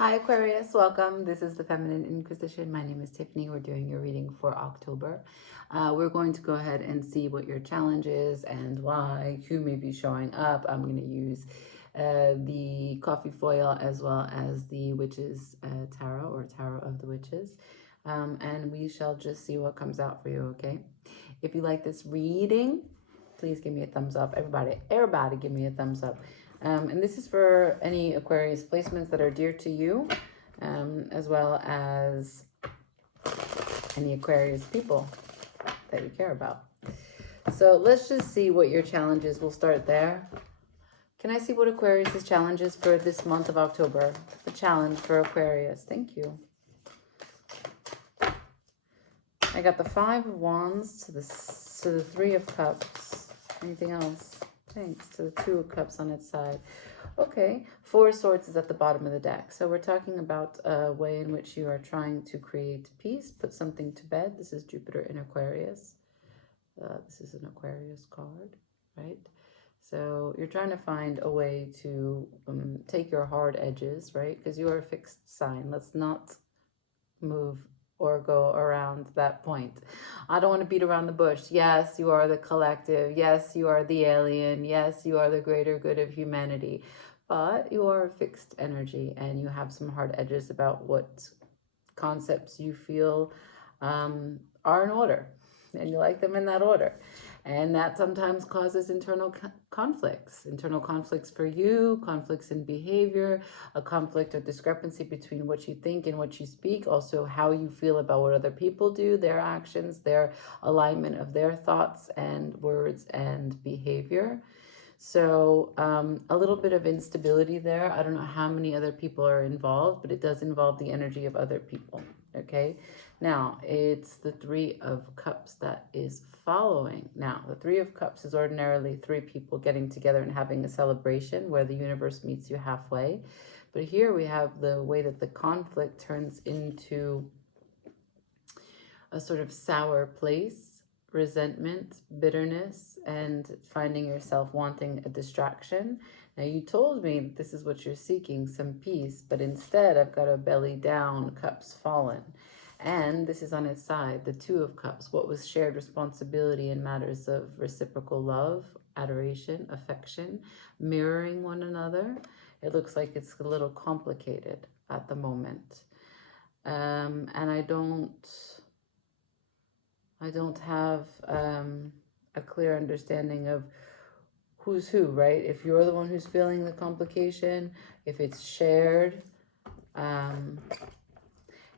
Hi Aquarius, welcome. This is the Feminine Inquisition. My name is Tiffany. We're doing your reading for October. We're going to go ahead and see what your challenge is and why, who may be showing up. I'm going to use the coffee foil as well as the Witches Tarot or Tarot of the Witches. And we shall just see what comes out for you, okay? If you like this reading, please give me a thumbs up. Everybody give me a thumbs up. And this is for any Aquarius placements that are dear to you, as well as any Aquarius people that you care about. So let's just see what your challenge is. We'll start there. Can I see what Aquarius's challenge is for this month of October? The challenge for Aquarius. Thank you. I got the Five of Wands to the Three of Cups. Anything else? Thanks. To the Two of Cups on its side. Okay. Four of Swords is at the bottom of the deck. So we're talking about a way in which you are trying to create peace, put something to bed. This is Jupiter in Aquarius. This is an Aquarius card, right? So you're trying to find a way to take your hard edges, right? Because you are a fixed sign. Let's not move or go around that point. I don't want to beat around the bush. Yes, you are the collective. Yes, you are the alien. Yes, you are the greater good of humanity. But you are a fixed energy and you have some hard edges about what concepts you feel are in order. And you like them in that order. And that sometimes causes internal conflicts for you, conflicts in behavior, a conflict or discrepancy between what you think and what you speak, also how you feel about what other people do, their actions, their alignment of their thoughts and words and behavior. So a little bit of instability there. I don't know how many other people are involved, but it does involve the energy of other people, okay? Now, it's the Three of Cups that is following. Now, the Three of Cups is ordinarily three people getting together and having a celebration where the universe meets you halfway. But here we have the way that the conflict turns into a sort of sour place, resentment, bitterness, and finding yourself wanting a distraction. Now, you told me that this is what you're seeking, some peace, but instead I've got a belly down, cups fallen. And this is on its side, the Two of Cups, what was shared responsibility in matters of reciprocal love, adoration, affection, mirroring one another. It looks like it's a little complicated at the moment. And I don't have a clear understanding of who's who, right? If you're the one who's feeling the complication, if it's shared,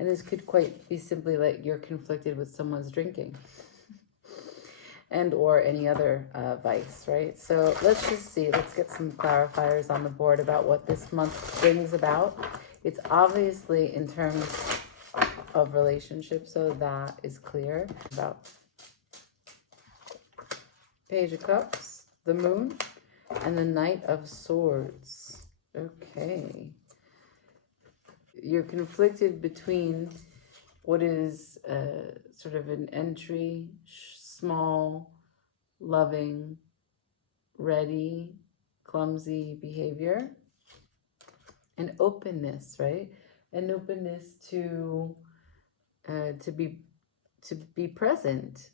and this could quite be simply like you're conflicted with someone's drinking and or any other vice, right? So let's just see, let's get some clarifiers on the board about what this month brings about. It's obviously in terms of relationships, so that is clear. About Page of Cups, the Moon, and the Knight of Swords. Okay. You're conflicted between what is sort of an entry, small, loving, ready, clumsy behavior, and openness, right? An openness to be present,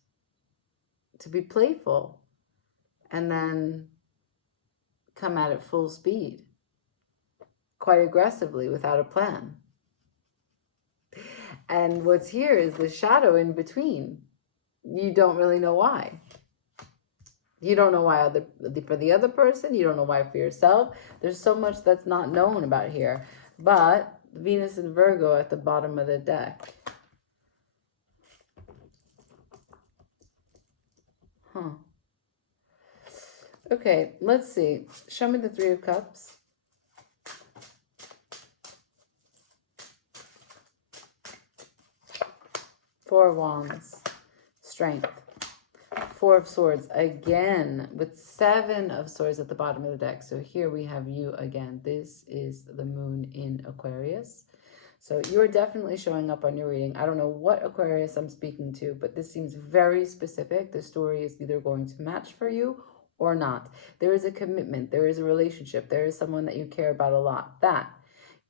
to be playful, and then come at it full speed, quite aggressively, without a plan. And what's here is the shadow in between. You don't really know why. You don't know why for the other person. You don't know why for yourself. There's so much that's not known about here. But Venus and Virgo at the bottom of the deck. Okay, let's see. Show me the Three of Cups. Four of Wands. Strength. Four of Swords. Again, with Seven of Swords at the bottom of the deck. So here we have you again. This is the Moon in Aquarius. So you're definitely showing up on your reading. I don't know what Aquarius I'm speaking to, but this seems very specific. The story is either going to match for you or not. There is a commitment. There is a relationship. There is someone that you care about a lot. That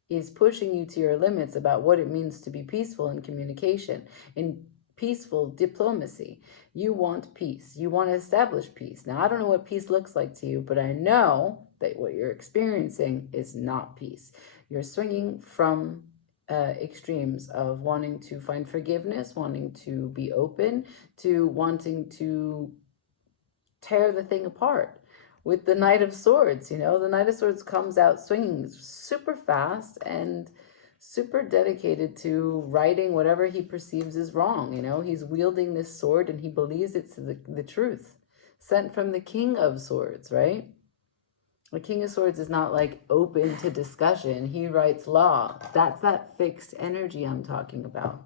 is pushing you to your limits about what it means to be peaceful in communication, in peaceful diplomacy. You want peace. You want to establish peace. Now, I don't know what peace looks like to you, but I know that what you're experiencing is not peace. You're swinging from extremes of wanting to find forgiveness, wanting to be open, to wanting to tear the thing apart. With the Knight of Swords, the Knight of Swords comes out swinging super fast and super dedicated to righting whatever he perceives is wrong. He's wielding this sword and he believes it's the truth, sent from the King of Swords, right? The King of Swords is not like open to discussion. He writes law. That's that fixed energy I'm talking about.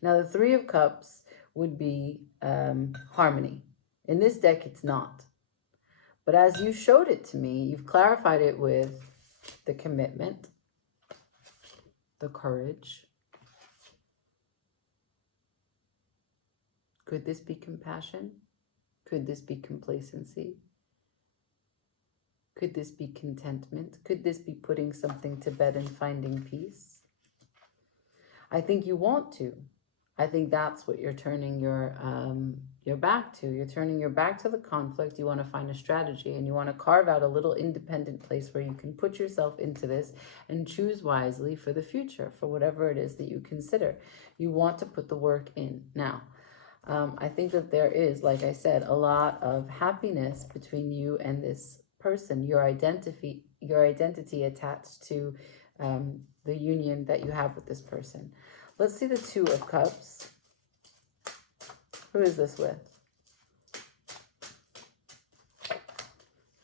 Now, the Three of Cups would be harmony. In this deck, it's not. But as you showed it to me, you've clarified it with the commitment, the courage. Could this be compassion? Could this be complacency? Could this be contentment? Could this be putting something to bed and finding peace? I think you want to. I think that's what you're turning your back to. You're turning your back to the conflict. You want to find a strategy and you want to carve out a little independent place where you can put yourself into this and choose wisely for the future, for whatever it is that you consider. You want to put the work in. Now, I think that there is, like I said, a lot of happiness between you and this person, your identity attached to the union that you have with this person. Let's see the Two of Cups. Who is this with?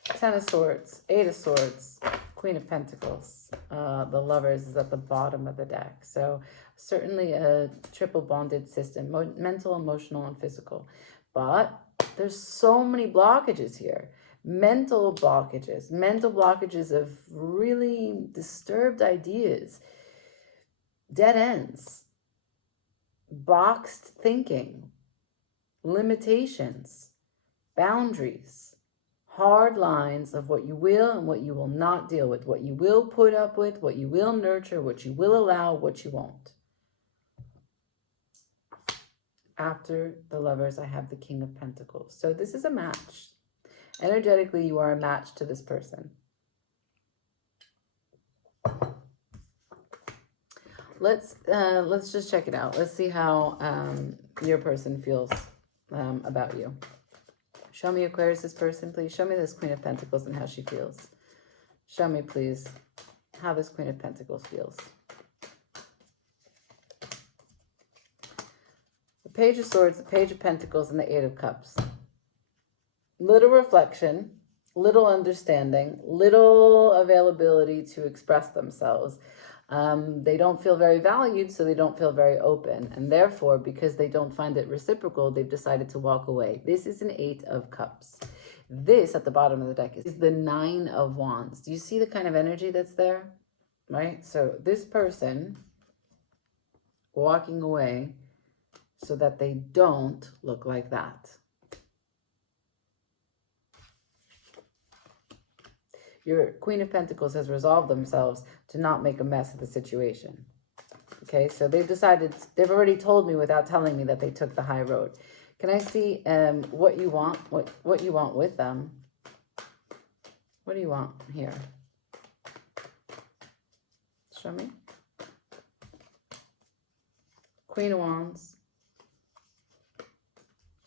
Ten of Swords, Eight of Swords, Queen of Pentacles. The Lovers is at the bottom of the deck. So certainly a triple bonded system, mental, emotional, and physical. But there's so many blockages here. Mental blockages of really disturbed ideas, dead ends, boxed thinking, limitations, boundaries, hard lines of what you will and what you will not deal with, what you will put up with, what you will nurture, what you will allow, what you won't. After the Lovers, I have the King of Pentacles. So this is a match. Energetically, you are a match to this person. Let's just check it out. Let's see how your person feels about you. Show me Aquarius' person, please. Show me this Queen of Pentacles and how she feels. Show me, please, how this Queen of Pentacles feels. The Page of Swords, the Page of Pentacles, and the Eight of Cups. Little reflection, little understanding, little availability to express themselves. They don't feel very valued, so they don't feel very open. And therefore, because they don't find it reciprocal, they've decided to walk away. This is an Eight of Cups. This, at the bottom of the deck, is the Nine of Wands. Do you see the kind of energy that's there? Right? So this person walking away so that they don't look like that. Your Queen of Pentacles has resolved themselves to not make a mess of the situation. Okay, so they've decided, they've already told me without telling me that they took the high road. Can I see what you want, what you want with them? What do you want here? Show me. Queen of Wands.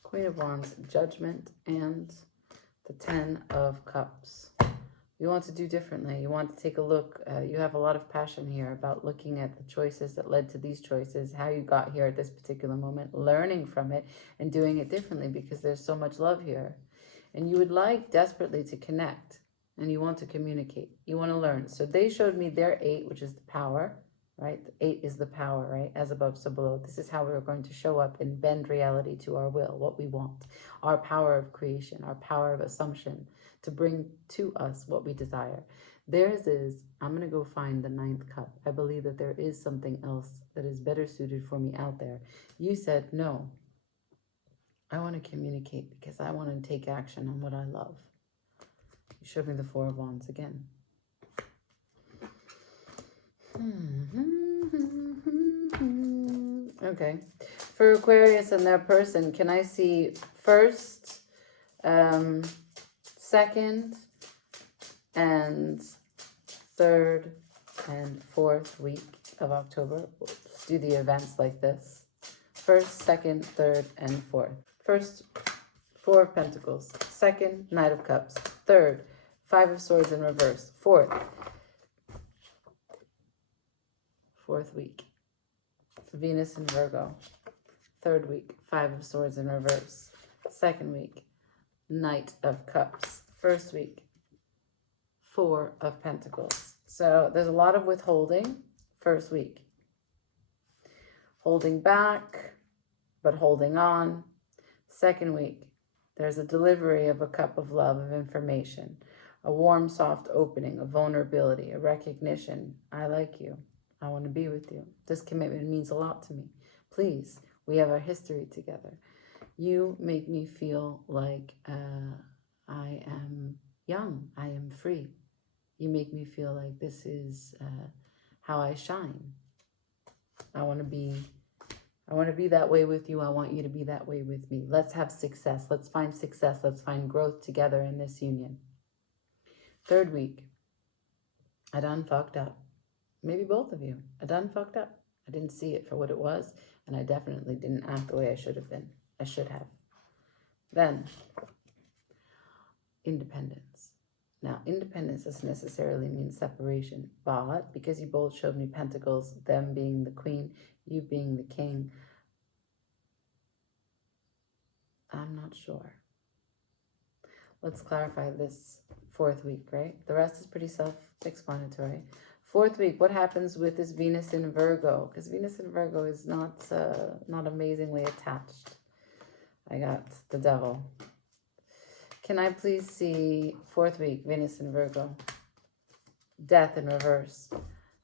Queen of Wands, Judgment, and the Ten of Cups. You want to do differently. You want to take a look. You have a lot of passion here about looking at the choices that led to these choices, how you got here at this particular moment, learning from it and doing it differently because there's so much love here. And you would like desperately to connect and you want to communicate. You want to learn. So they showed me their Eight, which is the power, right? The Eight is the power, right? As above, so below. This is how we're going to show up and bend reality to our will, what we want, our power of creation, our power of assumption, to bring to us what we desire. Theirs is, I'm going to go find the Ninth Cup. I believe that there is something else that is better suited for me out there. You said, no, I want to communicate because I want to take action on what I love. You showed me the Four of Wands again. Okay. For Aquarius and their person, can I see first, second, and third and fourth week of October? Let's do the events like this. First, second, third, and fourth. First, Four of Pentacles. Second, Knight of Cups. Third, Five of Swords in reverse. Fourth week, Venus in Virgo. Third week, Five of Swords in reverse. Second week, Knight of Cups. First week, Four of Pentacles. So there's a lot of withholding first week. Holding back, but holding on. Second week, there's a delivery of a cup of love, of information, a warm, soft opening, a vulnerability, a recognition. I like you. I want to be with you. This commitment means a lot to me. Please, we have our history together. You make me feel like I am young. I am free. You make me feel like this is how I shine. I want to be that way with you. I want you to be that way with me. Let's have success. Let's find success. Let's find growth together in this union. Third week, I done fucked up. Maybe both of you. I done fucked up. I didn't see it for what it was, and I definitely didn't act the way I should have been. I should have. Then, independence. Now, independence doesn't necessarily mean separation, but because you both showed me pentacles, them being the queen, you being the king, I'm not sure. Let's clarify this fourth week, right? The rest is pretty self-explanatory. Fourth week, what happens with this Venus in Virgo? Because Venus in Virgo is not amazingly attached. I got the devil. Can I please see fourth week, Venus in Virgo, Death in reverse,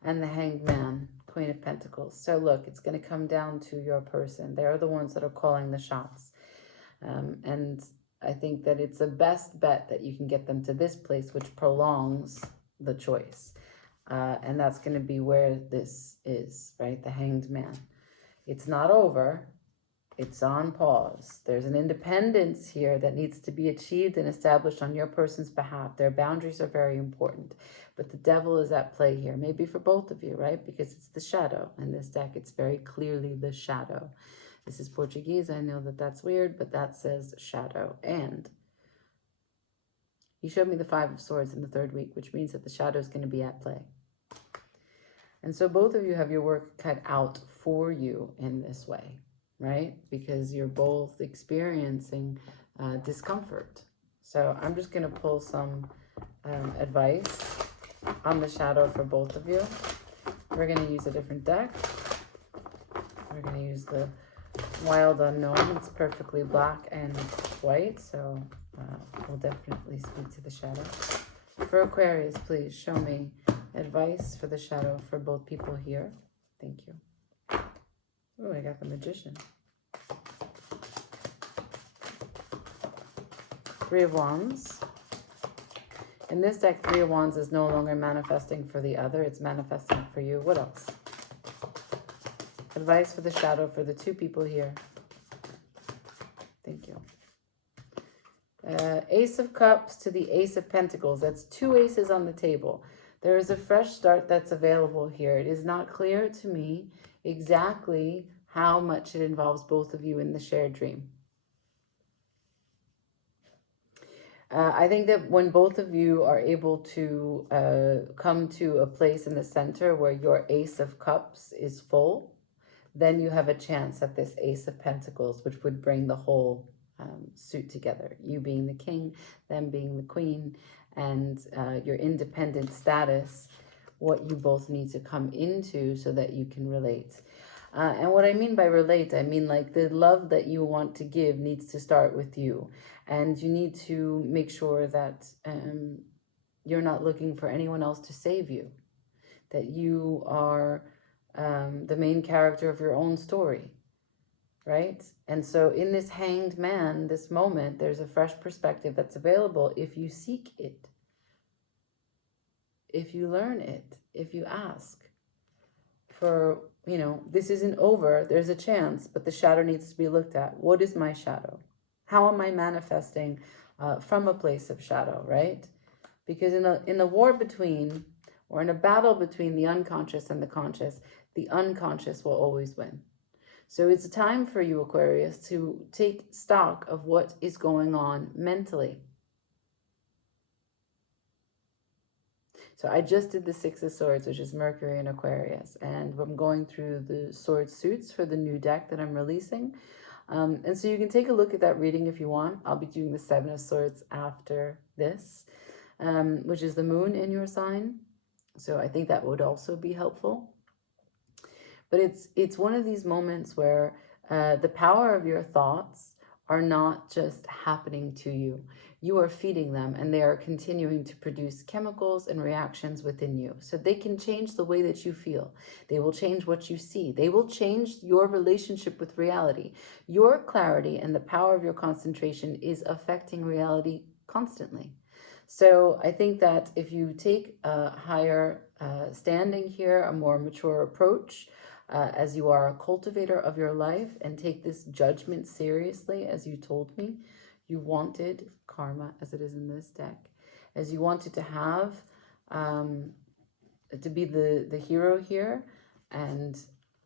and the Hanged Man, Queen of Pentacles. So look, it's going to come down to your person. They're the ones that are calling the shots. And I think that it's the best bet that you can get them to this place, which prolongs the choice. And that's going to be where this is, right? The Hanged Man. It's not over. It's on pause. There's an independence here that needs to be achieved and established on your person's behalf. Their boundaries are very important. But the devil is at play here. Maybe for both of you, right? Because it's the shadow. In this deck, it's very clearly the shadow. This is Portuguese. I know that that's weird, but that says shadow. And you showed me the Five of Swords in the third week, which means that the shadow is going to be at play. And so both of you have your work cut out for you in this way, right? Because you're both experiencing discomfort. So I'm just going to pull some advice on the shadow for both of you. We're going to use a different deck. We're going to use the Wild Unknown. It's perfectly black and white, so we'll definitely speak to the shadow. For Aquarius, please show me advice for the shadow for both people here. Thank you. Oh, I got the Magician. Three of Wands. In this deck, Three of Wands is no longer manifesting for the other. It's manifesting for you. What else? Advice for the shadow for the two people here. Thank you. Ace of Cups to the Ace of Pentacles. That's two aces on the table. There is a fresh start that's available here. It is not clear to me exactly how much it involves both of you in the shared dream. I think that when both of you are able to come to a place in the center where your Ace of Cups is full, then you have a chance at this Ace of Pentacles, which would bring the whole suit together. You being the king, them being the queen, and your independent status, what you both need to come into so that you can relate. And what I mean by relate, I mean like the love that you want to give needs to start with you. And you need to make sure that you're not looking for anyone else to save you. That you are the main character of your own story, right? And so in this Hanged Man, this moment, there's a fresh perspective that's available if you seek it, if you learn it, if you ask. for, this isn't over. There's a chance, but the shadow needs to be looked at. What is my shadow? How am I manifesting from a place of shadow, right? Because in a war between, or in a battle between the unconscious and the conscious, the unconscious will always win. So it's a time for you, Aquarius, to take stock of what is going on mentally. So I just did the Six of Swords, which is Mercury and Aquarius. And I'm going through the sword suits for the new deck that I'm releasing. And so you can take a look at that reading if you want. I'll be doing the Seven of Swords after this, which is the moon in your sign. So I think that would also be helpful. But it's one of these moments where the power of your thoughts are not just happening to you. You are feeding them, and they are continuing to produce chemicals and reactions within you. So they can change the way that you feel. They will change what you see. They will change your relationship with reality. Your clarity and the power of your concentration is affecting reality constantly. So I think that if you take a higher standing here, a more mature approach, as you are a cultivator of your life, and take this judgment seriously, as you told me, you wanted karma, as it is in this deck, as you wanted to have, to be the hero here and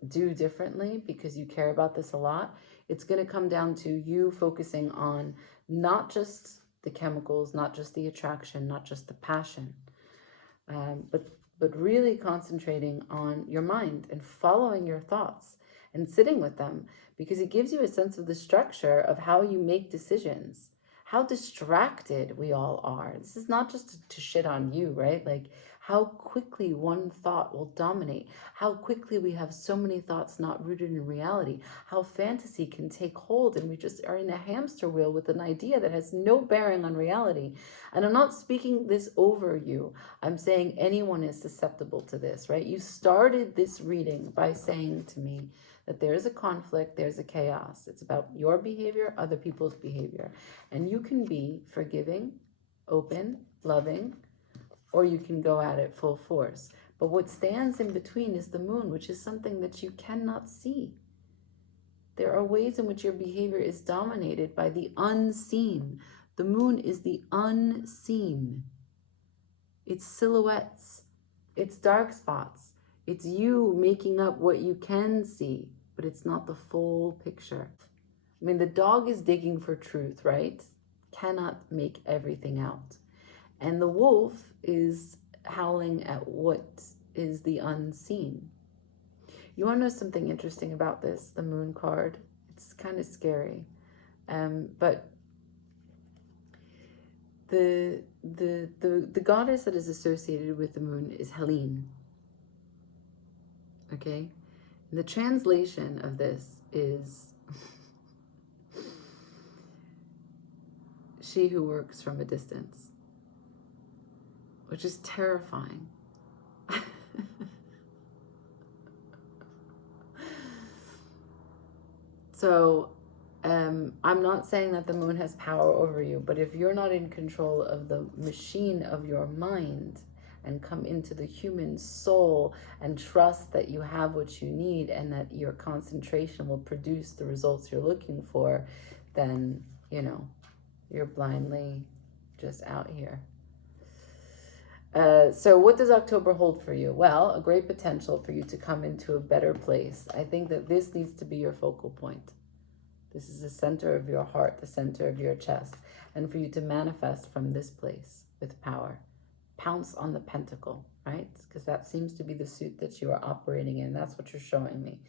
do differently because you care about this a lot. It's going to come down to you focusing on not just the chemicals, not just the attraction, not just the passion, but really concentrating on your mind and following your thoughts and sitting with them, because it gives you a sense of the structure of how you make decisions, how distracted we all are. This is not just to shit on you, right? Like how quickly one thought will dominate, how quickly we have so many thoughts not rooted in reality, how fantasy can take hold and we just are in a hamster wheel with an idea that has no bearing on reality. And I'm not speaking this over you. I'm saying anyone is susceptible to this, right? You started this reading by saying to me that there is a conflict, there's a chaos. It's about your behavior, other people's behavior. And you can be forgiving, open, loving, or you can go at it full force. But what stands in between is the moon, which is something that you cannot see. There are ways in which your behavior is dominated by the unseen. The moon is the unseen. It's silhouettes. It's dark spots. It's you making up what you can see, but it's not the full picture. I mean, the dog is digging for truth, right? Cannot make everything out. And the wolf is howling at what is the unseen. You want to know something interesting about this, the moon card? It's kind of scary. But the goddess that is associated with the moon is Helene. Okay? And the translation of this is she who works from a distance, which is terrifying. So I'm not saying that the moon has power over you, but if you're not in control of the machine of your mind and come into the human soul and trust that you have what you need and that your concentration will produce the results you're looking for, then, you're blindly just out here. So what does October hold for you? Well, a great potential for you to come into a better place. I think that this needs to be your focal point. This is the center of your heart, the center of your chest, and for you to manifest from this place with power. Pounce on the pentacle, right? Because that seems to be the suit that you are operating in. That's what you're showing me.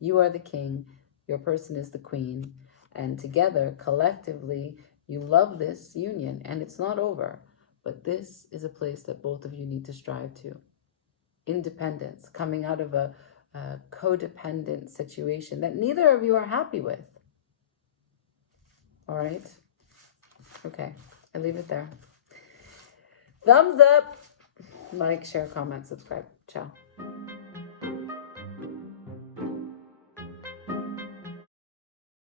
You are the king, your person is the queen, and together, collectively, you love this union, and it's not over. But this is a place that both of you need to strive to. Independence, coming out of a codependent situation that neither of you are happy with. All right? Okay, I leave it there. Thumbs up. Like, share, comment, subscribe. Ciao.